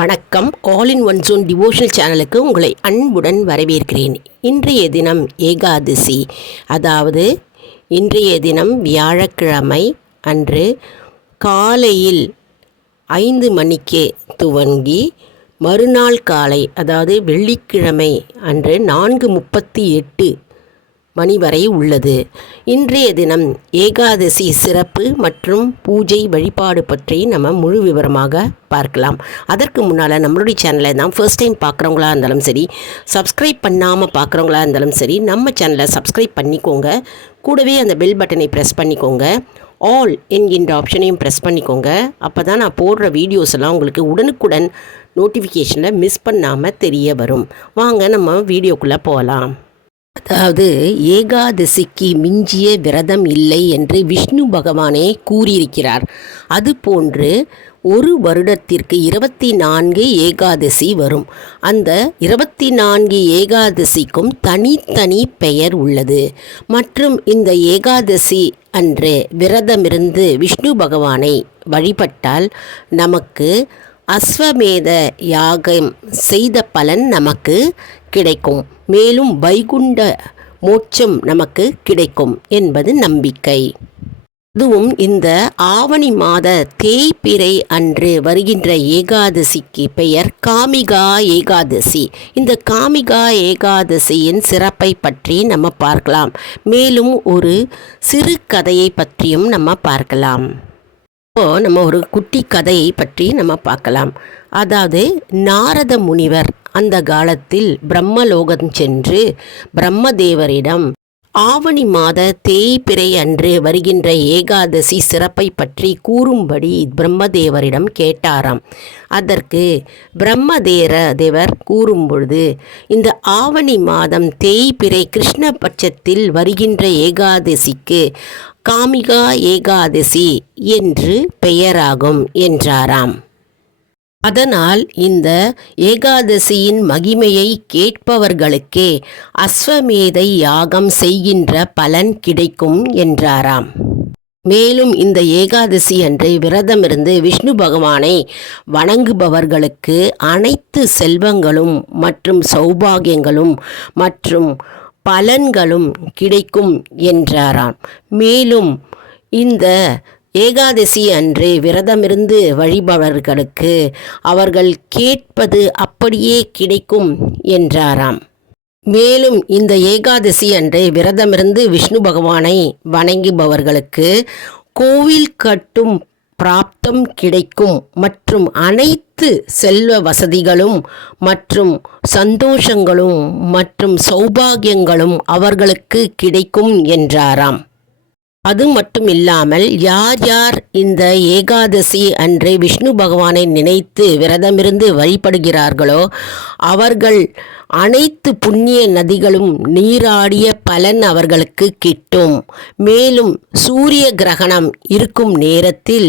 வணக்கம். All in one zone devotional சேனலுக்கு உங்களை அன்புடன் வரவேற்கிறேன். இன்றைய தினம் ஏகாதசி. அதாவது இன்றைய தினம் வியாழக்கிழமை அன்று காலையில் ஐந்து மணிக்கே துவங்கி மறுநாள் காலை அதாவது வெள்ளிக்கிழமை அன்று நான்கு முப்பத்தி எட்டு மணி வரை உள்ளது. இன்றைய தினம் ஏகாதசி சிறப்பு மற்றும் பூஜை வழிபாடு பற்றி நம்ம முழு விவரமாக பார்க்கலாம். அதற்கு முன்னால் நம்மளுடைய சேனலை தான் ஃபர்ஸ்ட் டைம் பார்க்குறவங்களா இருந்தாலும் சரி சப்ஸ்கிரைப் பண்ணாமல் பார்க்குறவங்களா இருந்தாலும் சரி நம்ம சேனலை சப்ஸ்கிரைப் பண்ணிக்கோங்க. கூடவே அந்த பெல் பட்டனை ப்ரெஸ் பண்ணிக்கோங்க. ஆல் என்கின்ற ஆப்ஷனையும் ப்ரெஸ் பண்ணிக்கோங்க. அப்போ தான் நான் போடுற வீடியோஸ் எல்லாம் உங்களுக்கு உடனுக்குடன் நோட்டிஃபிகேஷனில் மிஸ் பண்ணாமல் தெரிய வரும். வாங்க நம்ம வீடியோக்குள்ளே போகலாம் அதாவது ஏகாதசிக்கு மிஞ்சிய விரதம் இல்லை என்று விஷ்ணு பகவானே கூறியிருக்கிறார். அதுபோன்று ஒரு வருடத்திற்கு இருபத்தி நான்கு ஏகாதசி வரும். அந்த இருபத்தி நான்கு ஏகாதசிக்கும் தனித்தனி பெயர் உள்ளது. மற்றும் இந்த ஏகாதசி அன்று விரதமிருந்து விஷ்ணு பகவானை வழிபட்டால் நமக்கு அஸ்வமேத யாகம் செய்த பலன் நமக்கு கிடைக்கும். மேலும் வைகுண்ட மோட்சம் நமக்கு கிடைக்கும் என்பது நம்பிக்கை. அதுவும் இந்த ஆவணி மாத தேய்பிறை அன்று வருகின்ற ஏகாதசிக்கு பெயர் காமிகா ஏகாதசி. இந்த காமிகா ஏகாதசியின் சிறப்பை பற்றி நம்ம பார்க்கலாம். மேலும் ஒரு சிறு கதையை பற்றியும் நம்ம பார்க்கலாம். இப்போ நம்ம ஒரு குட்டி கதையை பற்றி நம்ம பார்க்கலாம். அதாவது நாரத முனிவர் அந்த காலத்தில் பிரம்மலோகம் சென்று பிரம்மதேவரிடம் ஆவணி மாத தேய்பிறை அன்று வருகின்ற ஏகாதசி சிறப்பை பற்றி கூறும்படி பிரம்மதேவரிடம் கேட்டாராம். அதற்கு பிரம்மதேர தேவர் கூறும்பொழுது இந்த ஆவணி மாதம் தேய்பிறை கிருஷ்ணபட்சத்தில் வருகின்ற ஏகாதசிக்கு காமிகா ஏகாதசி என்று பெயராகும் என்றாராம். அதனால் இந்த ஏகாதசியின் மகிமையை கேட்பவர்களுக்கே அஸ்வமேதை யாகம் செய்கின்ற பலன் கிடைக்கும் என்றாராம். மேலும் இந்த ஏகாதசி அன்று விரதமிருந்து விஷ்ணு பகவானை வணங்குபவர்களுக்கு அனைத்து செல்வங்களும் மற்றும் சௌபாகியங்களும் மற்றும் பலன்களும் கிடைக்கும் என்றாராம். மேலும் இந்த ஏகாதசி அன்று விரதமிருந்து வழிபவர்களுக்கு அவர்கள் கேட்பது அப்படியே கிடைக்கும் என்றாராம். மேலும் இந்த ஏகாதசி அன்று விரதமிருந்து விஷ்ணு பகவானை வணங்குபவர்களுக்கு கோவில் கட்டும் பிராப்தம் கிடைக்கும் மற்றும் அனைத்து செல்வ வசதிகளும் மற்றும் சந்தோஷங்களும் மற்றும் சௌபாகியங்களும் அவர்களுக்கு கிடைக்கும் என்றாராம். அது மட்டும் இல்லாமல் யார் யார் இந்த ஏகாதசி அன்று விஷ்ணு பகவானை நினைத்து விரதமிருந்து வழிபடுகிறார்களோ அவர்கள் அனைத்து புண்ணிய நதிகளும் நீராடிய பலன் அவர்களுக்கு கிட்டும். மேலும் சூரிய கிரகணம் இருக்கும் நேரத்தில்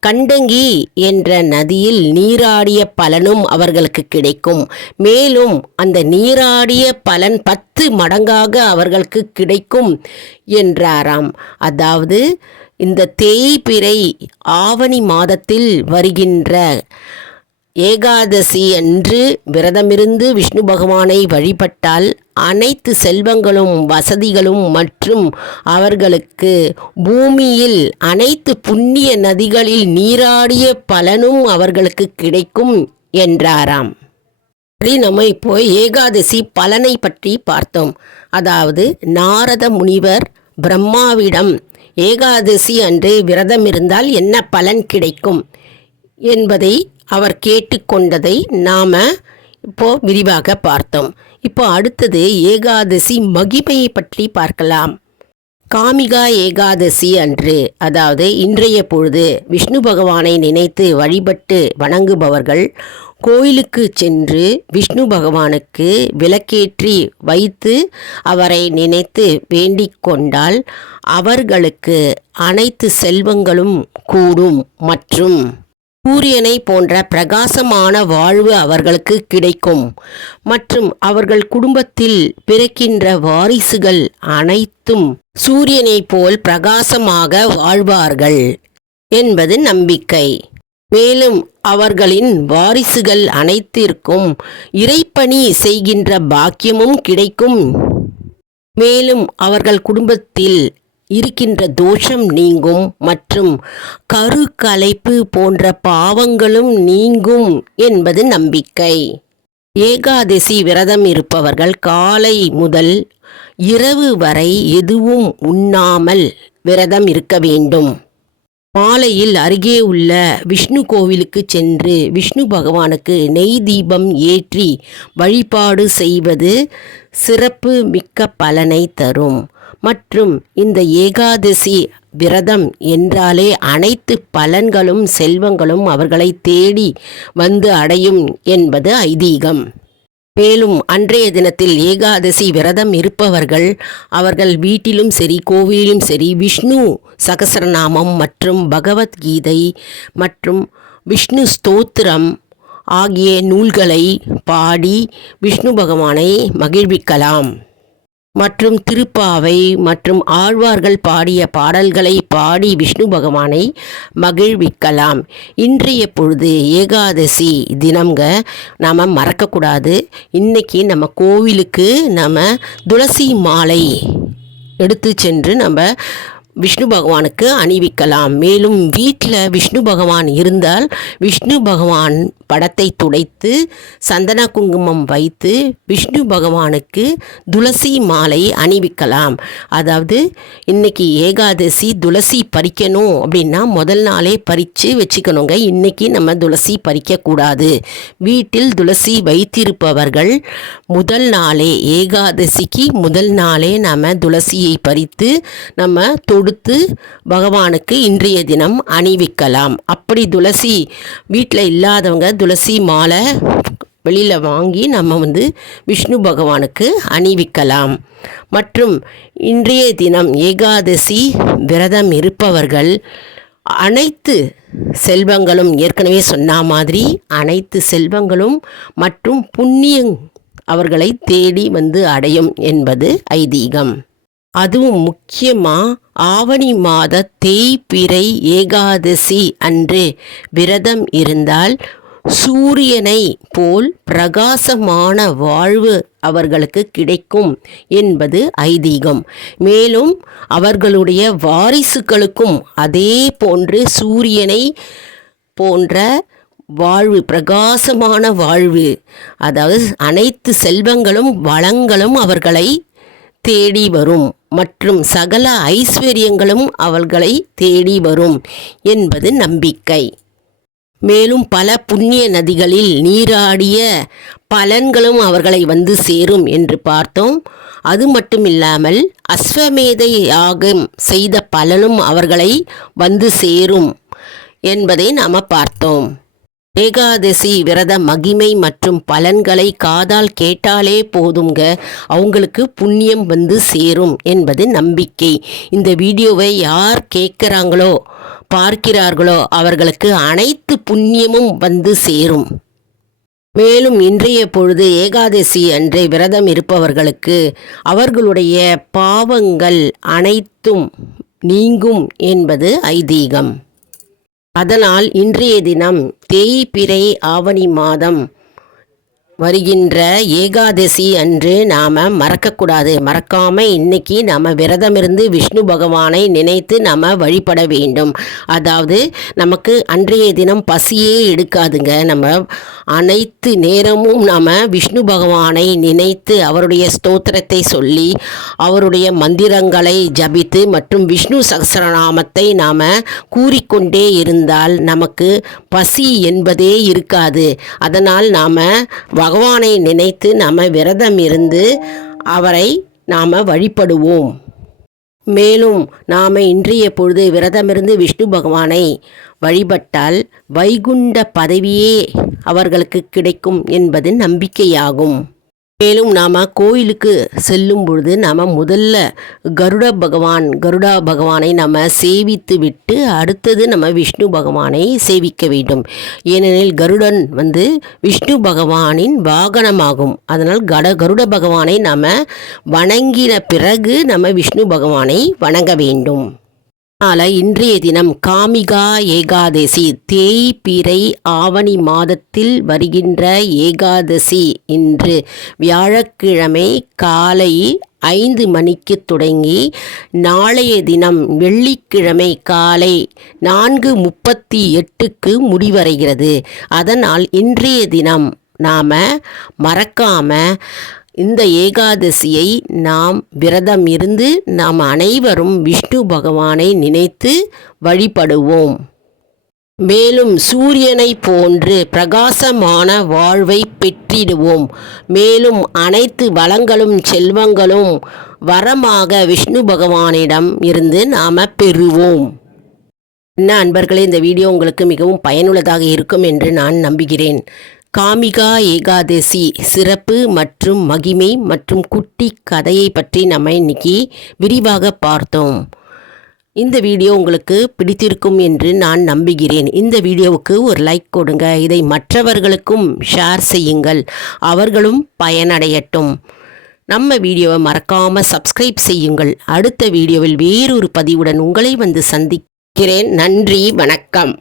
கண்டங்கி என்ற நதியில் நீராடிய பலனும் அவர்களுக்கு கிடைக்கும். மேலும் அந்த நீராடிய பலன் பத்து மடங்காக அவர்களுக்கு கிடைக்கும் என்றாராம். அதாவது இந்த தேய்பிறை ஆவணி மாதத்தில் வருகின்ற ஏகாதசி அன்று விரதமிருந்து விஷ்ணு பகவானை வழிபட்டால் அனைத்து செல்வங்களும் வசதிகளும் மற்றும் அவர்களுக்கு பூமியில் அனைத்து புண்ணிய நதிகளில் நீராடிய பலனும் அவர்களுக்கு கிடைக்கும் என்றாராம். சரி நம்ம இப்போ ஏகாதசி பலனை பற்றி பார்த்தோம். அதாவது நாரத முனிவர் பிரம்மாவிடம் ஏகாதசி அன்று விரதம் இருந்தால் என்ன பலன் கிடைக்கும் என்பதை அவர் கேட்டுக்கொண்டதை நாம் இப்போ விரிவாக பார்த்தோம். இப்போ அடுத்தது ஏகாதசி மகிமையை பற்றி பார்க்கலாம். காமிகா ஏகாதசி அன்று அதாவது இன்றைய பொழுது விஷ்ணு பகவானை நினைத்து வழிபட்டு வணங்குபவர்கள் கோயிலுக்கு சென்று விஷ்ணு பகவானுக்கு விளக்கேற்றி வைத்து அவரை நினைத்து வேண்டிக் கொண்டால் அவர்களுக்கு அனைத்து செல்வங்களும் கூடும் மற்றும் சூரியனை போன்ற பிரகாசமான வாழ்வு அவர்களுக்கு கிடைக்கும். மற்றும் அவர்கள் குடும்பத்தில் பிறக்கின்ற வாரிசுகள் அனைத்தும் சூரியனைப் போல் பிரகாசமாக வாழ்வார்கள் என்பது நம்பிக்கை. மேலும் அவர்களின் வாரிசுகள் அனைத்திற்கும் இறைப்பணி செய்கின்ற பாக்கியமும் கிடைக்கும். மேலும் அவர்கள் குடும்பத்தில் இருக்கின்ற தோஷம் நீங்கும் மற்றும் கரு கலைப்பு போன்ற பாவங்களும் நீங்கும் என்பது நம்பிக்கை. ஏகாதசி விரதம் இருப்பவர்கள் காலை முதல் இரவு வரை எதுவும் உண்ணாமல் விரதம் இருக்க வேண்டும். மாலையில் அருகே உள்ள விஷ்ணு கோவிலுக்கு சென்று விஷ்ணு பகவானுக்கு நெய் தீபம் ஏற்றி வழிபாடு செய்வது சிறப்பு மிக்க பலனை தரும். மற்றும் இந்த ஏகாதசி விரதம் என்றாலே அனைத்து பலன்களும் செல்வங்களும் அவர்களை தேடி வந்து அடையும் என்பது ஐதீகம். மேலும் அன்றைய தினத்தில் ஏகாதசி விரதம் இருப்பவர்கள் அவர்கள் வீட்டிலும் சரி கோவிலிலும் சரி விஷ்ணு சகசரநாமம் மற்றும் பகவத்கீதை மற்றும் விஷ்ணு ஸ்தோத்திரம் ஆகிய நூல்களை பாடி விஷ்ணு பகவானை மகிழ்விக்கலாம். மற்றும் திருப்பாவை மற்றும் ஆழ்வார்கள் பாடிய பாடல்களை பாடி விஷ்ணு பகவானை மகிழ்விக்கலாம். இன்றைய பொழுது ஏகாதசி தினம்ங்க. நாம் மறக்கக்கூடாது. இன்றைக்கி நம்ம கோவிலுக்கு நம்ம துளசி மாலை எடுத்து சென்று நம்ம விஷ்ணு பகவானுக்கு அணிவிக்கலாம். மேலும் வீட்டில் விஷ்ணு பகவான் இருந்தால் விஷ்ணு பகவான் படத்தை துடைத்து சந்தன குங்குமம் வைத்து விஷ்ணு பகவானுக்கு துளசி மாலை அணிவிக்கலாம். அதாவது இன்னைக்கு ஏகாதசி துளசி பறிக்கணும் அப்படின்னா முதல் நாளே பறித்து வச்சுக்கணுங்க. இன்னைக்கு நம்ம துளசி பறிக்கக்கூடாது. வீட்டில் துளசி வைத்திருப்பவர்கள் முதல் நாளே ஏகாதசிக்கு முதல் நாளே நம்ம துளசியை பறித்து நம்ம தொடு கொடுத்து பகவானுக்கு இன்றைய தினம் அணிவிக்கலாம். அப்படி துளசி வீட்டில் இல்லாதவங்க துளசி மாலை வெளியில் வாங்கி நம்ம வந்து விஷ்ணு பகவானுக்கு அணிவிக்கலாம். மற்றும் இன்றைய தினம் ஏகாதசி விரதம் இருப்பவர்கள் அனைத்து செல்வங்களும் ஏற்கனவே சொன்ன மாதிரி அனைத்து செல்வங்களும் மற்றும் புண்ணியம் அவர்களை தேடி வந்து அடையும் என்பது ஐதீகம். அதுவும் முக்கியமாக ஆவணி மாத தேய்பிறை ஏகாதசி அன்று விரதம் இருந்தால் சூரியனை போல் பிரகாசமான வாழ்வு அவர்களுக்கு கிடைக்கும் என்பது ஐதீகம். மேலும் அவர்களுடைய வாரிசுகளுக்கும் அதே போன்று சூரியனை போன்ற வாழ்வு பிரகாசமான வாழ்வு அதாவது அனைத்து செல்வங்களும் வளங்களும் அவர்களை தேடி வரும். மற்றும் சகல ஐஸ்வர்யங்களும் அவர்களை தேடி வரும் என்பது நம்பிக்கை. மேலும் பல புண்ணிய நதிகளில் நீராடிய பலன்களும் அவர்களை வந்து சேரும் என்று பார்த்தோம். அது மட்டுமில்லாமல் அஸ்வமேத யாகம் செய்த பலனும் அவர்களை வந்து சேரும் என்பதை நாம் பார்த்தோம். ஏகாதசி விரத மகிமை மற்றும் பலன்களை காதால் கேட்டாலே போதுங்க அவங்களுக்கு புண்ணியம் வந்து சேரும் என்பது நம்பிக்கை. இந்த வீடியோவை யார் கேட்குறாங்களோ பார்க்கிறார்களோ அவர்களுக்கு அனைத்து புண்ணியமும் வந்து சேரும். மேலும் இன்றைய பொழுது ஏகாதசி அன்றே விரதம் இருப்பவர்களுக்கு அவர்களுடைய பாவங்கள் அனைத்தும் நீங்கும் என்பது ஐதீகம். அதனால் இன்றைய தினம் தேய்பிறை ஆவணி மாதம் வருகின்ற ஏகாதசி அன்று நாம் மறக்கக்கூடாது. மறக்காமல் இன்னைக்கு நாம் விரதமிருந்து விஷ்ணு பகவானை நினைத்து நாம் வழிபட வேண்டும். அதாவது நமக்கு அன்றைய தினம் பசியே எடுக்காதுங்க. நம்ம அனைத்து நேரமும் நாம் விஷ்ணு பகவானை நினைத்து அவருடைய ஸ்தோத்திரத்தை சொல்லி அவருடைய மந்திரங்களை ஜபித்து மற்றும் விஷ்ணு சகசரநாமத்தை நாம் கூறிக்கொண்டே இருந்தால் நமக்கு பசி என்பதே இருக்காது. அதனால் நாம் பகவானை நினைத்து நாம் விரதம் இருந்து அவரை நாம் வழிபடுவோம். மேலும் நாம் இன்றைய பொழுது விரதமிருந்து விஷ்ணு பகவானை வழிபட்டால் வைகுண்ட பதவியே அவர்களுக்கு கிடைக்கும் என்பது நம்பிக்கையாகும். மேலும் நாம் கோயிலுக்கு செல்லும் பொழுது நாம் முதல்ல கருட பகவான் கருடா பகவானை நம்ம சேவித்து விட்டு அடுத்தது நம்ம விஷ்ணு பகவானை சேவிக்க வேண்டும். ஏனெனில் கருடன் வந்து விஷ்ணு பகவானின் வாகனமாகும். அதனால் கட கருட பகவானை நாம் வணங்கின பிறகு நம்ம விஷ்ணு பகவானை வணங்க வேண்டும். அதனால் இன்றைய தினம் காமிகா ஏகாதசி தேய்பிறை ஆவணி மாதத்தில் வருகின்ற ஏகாதசி. இன்று வியாழக்கிழமை காலை ஐந்து மணிக்கு தொடங்கி நாளைய தினம் வெள்ளிக்கிழமை காலை நான்கு முப்பத்தி எட்டுக்கு முடிவடைகிறது. அதனால் இன்றைய தினம் நாம் மறக்காம இந்த ஏகாதசியை நாம் விரதம் இருந்து நாம் அனைவரும் விஷ்ணு பகவானை நினைத்து வழிபடுவோம். மேலும் சூரியனை போன்று பிரகாசமான வாழ்வை பெற்றிடுவோம். மேலும் அனைத்து வளங்களும் செல்வங்களும் வரமாக விஷ்ணு பகவானிடம் இருந்து நாம் பெறுவோம். என்ன அன்பர்களே இந்த வீடியோ உங்களுக்கு மிகவும் பயனுள்ளதாக இருக்கும் என்று நான் நம்புகிறேன். காமிகா ஏகாதசி சிறப்பு மற்றும் மகிமை மற்றும் குட்டி கதையை பற்றி நம்ம இன்னைக்கு விரிவாக பார்த்தோம். இந்த வீடியோ உங்களுக்கு பிடித்திருக்கும் என்று நான் நம்புகிறேன். இந்த வீடியோவுக்கு ஒரு லைக் கொடுங்க. இதை மற்றவர்களுக்கும் ஷேர் செய்யுங்கள். அவர்களும் பயனடையட்டும். நம்ம வீடியோவை மறக்காமல் சப்ஸ்கிரைப் செய்யுங்கள். அடுத்த வீடியோவில் வேறொரு பதிவுடன் உங்களை வந்து சந்திக்கிறேன். நன்றி வணக்கம்.